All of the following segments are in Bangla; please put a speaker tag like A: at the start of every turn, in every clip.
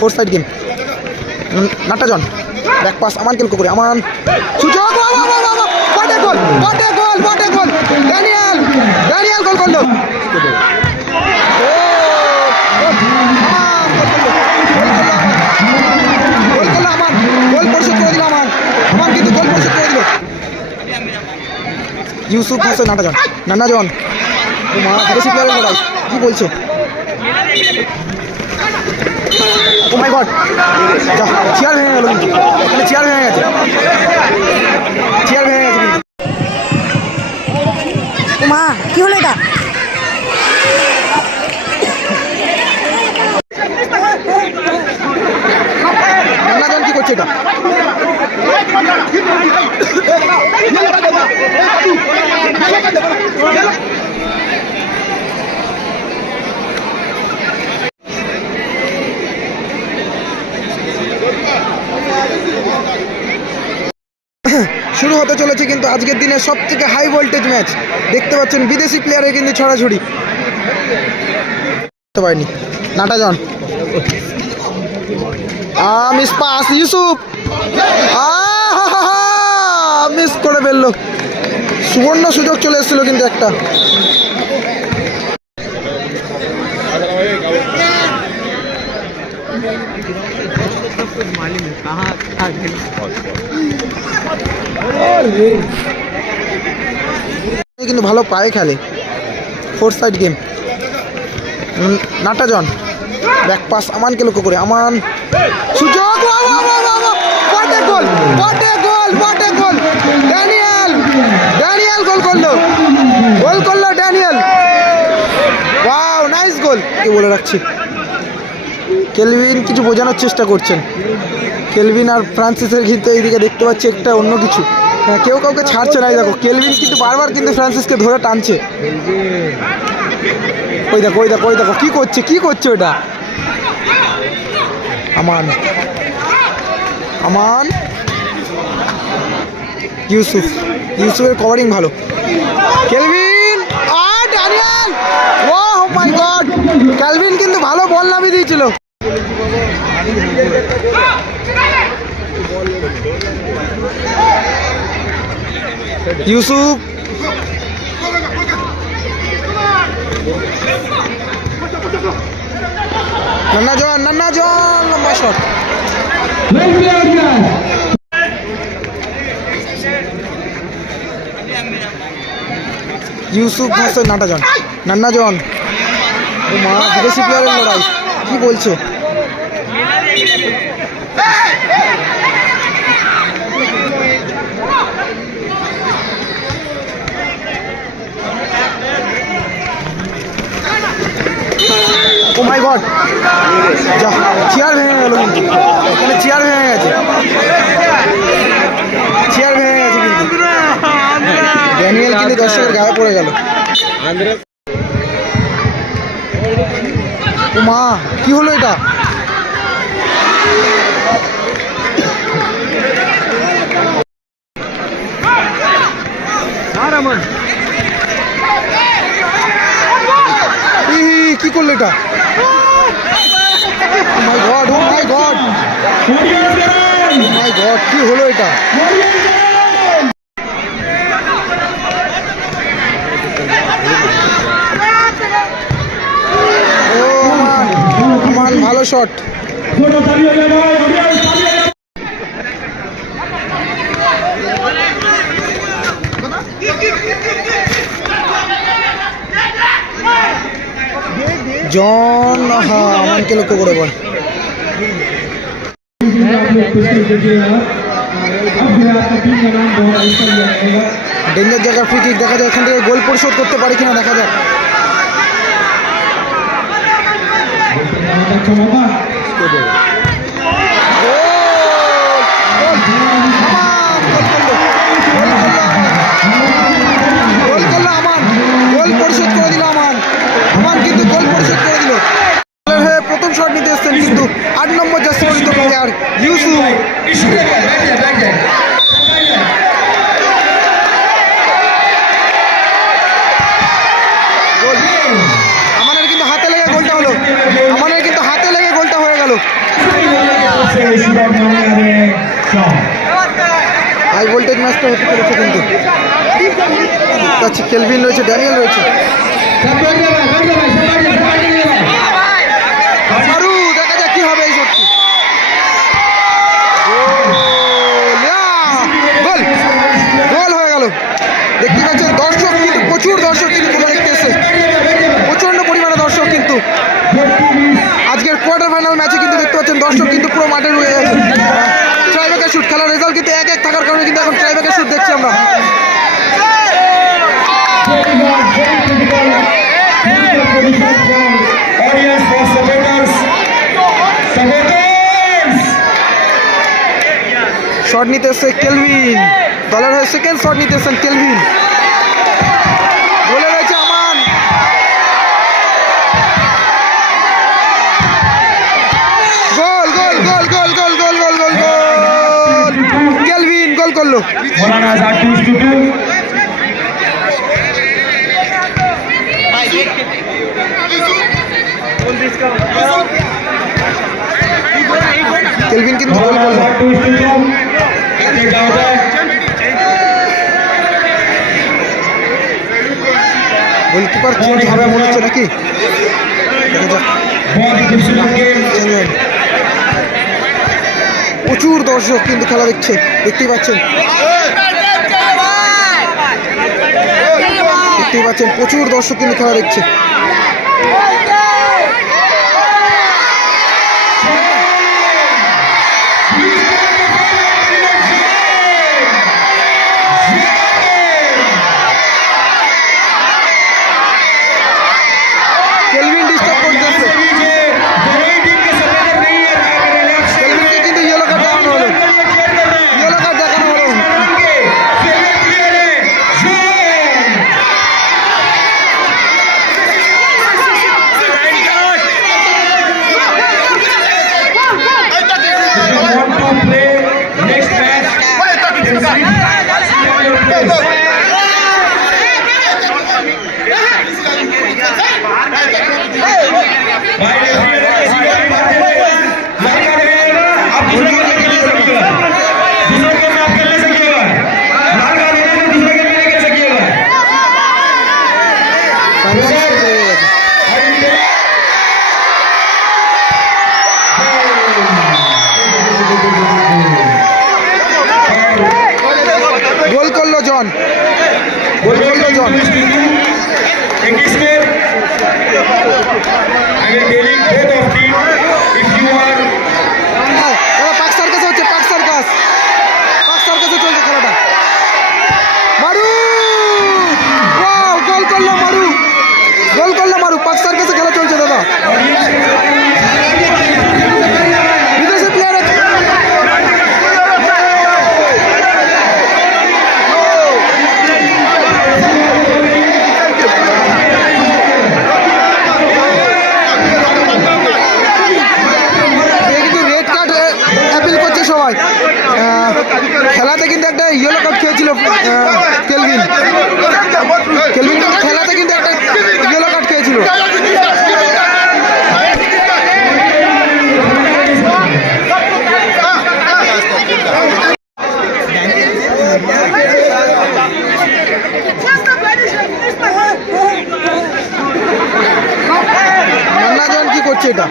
A: ফোর সাইড গেম নাটাজন ব্যাক পাস আমান কেলকো করে আমান। সুযোগ বটে গোল বটে গোল বটে গোল। ড্যানিয়েল ড্যানিয়েল গোল করল। ইউসুফ হাসান নাটাজন লড়াই কি বলছো? ও মাই গড চেয়ার ভেঙে গেল কিন্তু এখানে চেয়ার ভেঙে গেছে চেয়ার ভেঙে গেছে কিন্তু
B: ও মা কি হলো এটা
A: কি করছে এটা হতে চলেছে কিন্তু আজকের দিনে সব থেকে হাই ভোল্টেজ ম্যাচ দেখতে পাচ্ছেন বিদেশি প্লেয়ারে কিন্তু ছড়াছড়ি। করতে পারেনি নাটাজন মিস পাস ইউসুফ। মিস করে ফেলল। সুবর্ণ সুযোগ চলে এসেছিল কিন্তু একটা। কিন্তু ভালো পায়ে খেলে। ফোর সাইড গেম নাটাজন ব্যাক পাস আমানকে লক্ষ্য করে। আমান, সুযোগ বটে গোল ড্যানিয়েল ড্যানিয়েল গোল করল। ড্যানিয়েল। ওয়াও নাইস গোল কি বলে রাখছি? কেলভিন কিছু বোঝানোর চেষ্টা করছেন। কেলভিন আর ফ্রান্সিসের কিন্তু এইদিকে দেখতে পাচ্ছি একটা অন্য কিছু। হ্যাঁ কেউ কাউকে ছাড়ছে না দেখো কেলভিন কিন্তু বারবার কিন্তু ফ্রান্সিসকে ধরে টানছে। ওই দেখো ওই দেখো ওই দেখো, কী করছে কী করছে ওটা আমান। আমান। ইউসুফ। ইউসুফের কভারিং ভালো। কেলভিন আর ড্যানিয়েল ও মাই গড ক্যালভিন কিন্তু ভালো বল নামিয়ে দিয়েছিল। ইউসুফ। নান্না জন নান্না জন লম্বা শট ইউসুফ ভার্সেস নাটাজন নান্নাজন ও মা, বিদেশি প্লেয়ারের লড়াই, কি বলছো? মাই গড যা চেয়ার ভেঙে গেল কিন্তু এখানে চেয়ার ভেঙে গেছে চেয়ার ভেঙে গেছে কিন্তু ড্যানিয়েল কিন্তু দর্শকের গায়ে পড়ে গেল ও মা কি হলো এটা ই, কি করল এটা? My God oh my God my God কি হলো এটা? আমান ভালো শট জন আমাকে লক্ষ্য করে বল। ডেঞ্জার জায়গার ফ্রি কিক দেখা যায়, এখান থেকে গোল পরিশোধ করতে পারি কিনা দেখা যাক। গোল পরিশোধ করে দিল আমান। আমান কিন্তু গোল পরিশোধ করে দিল। হ্যাঁ প্রথম শট নিতে এসছেন কিন্তু আট নম্বর জার্সি পরিচিত প্লেয়ার ইউসুফ গোল আমানের কিন্তু হাতে লেগে গোলটা হলো আমানের কিন্তু হাতে লেগে গোলটা হয়ে গেল হাই ভোল্টেজ ম্যাচটা হতে চলেছে কিন্তু। কেলভিন রয়েছে, ড্যানিয়েল রয়েছে। আরু, দেখা যাক হবে হয়ে দেখতে দর্শক কিন্তু, প্রচুর দর্শক কিন্তু প্রচণ্ড পরিমাণে দর্শক কিন্তু। আজকের কোয়ার্টার ম্যাচে কিন্তু দর্শক কিন্তু পুরো মাঠে রয়ে গেছে ট্রাইব্যাকের শুট খেলার রেজাল্ট কিন্তু এক এক থাকার কারণে কিন্তু এখন ট্রাইব্যাকের শুট দেখছি আমরা
B: Audience for supporters. Supporters!
A: Shot নিতেছে কেলভিন। দলের হয়ে সেকেন্ড শট নিতেছেন কেলভিন। করল। আবার চেঞ্জ হবে মনে হচ্ছে নাকি? প্রচুর দর্শক কিন্তু খেলা দেখছে, দেখতেই পাচ্ছেন। দেখতেই পাচ্ছেন প্রচুর দর্শক কিন্তু খেলা দেখছে।
B: কজন English name. I will tell you both of the if you are
A: yellow card খেয়েছিল কেলভিন। কেলভিন খেলাতে কিন্তু একটা ইয়েলো কার্ড খেয়েছিল। মান্না করছে এটা?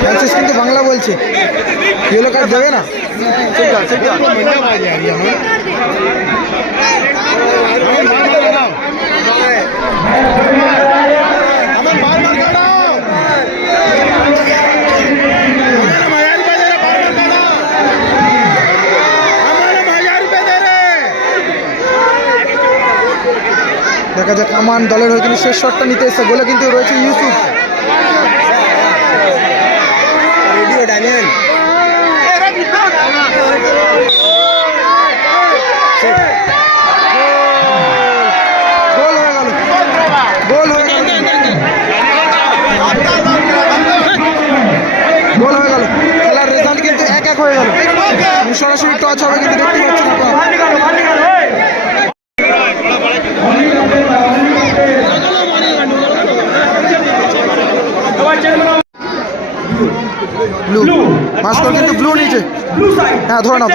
A: ফ্রান্সিস কিন্তু বাংলা বলছে। ইয়েলো কার্ড দেবে না? সেটা যাক আমান দলের হয়ে কিন্তু শেষ শটটা নিতে এসে গোলে কিন্তু রয়েছে ইউসুফ। রেডিও ড্যানিয়েল গোল হয়ে গেল। গোল হয়ে গেল। গোল হয়ে গেল। খেলার রেজাল্ট কিন্তু এক এক হয়ে গেল। সরাসরি টচ হবে কিন্তু দেখতে পাচ্ছেন ভাস্কর কিন্তু ব্লু নিচে
B: হ্যাঁ ধরে নাও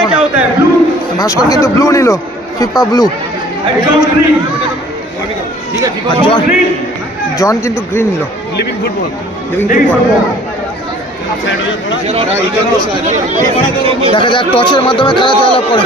A: ভাস্কর কিন্তু ব্লু নিল ফিফা ব্লু জন কিন্তু গ্রিন নিল দেখা যাক টর্চের মাধ্যমে খেলা চালা করে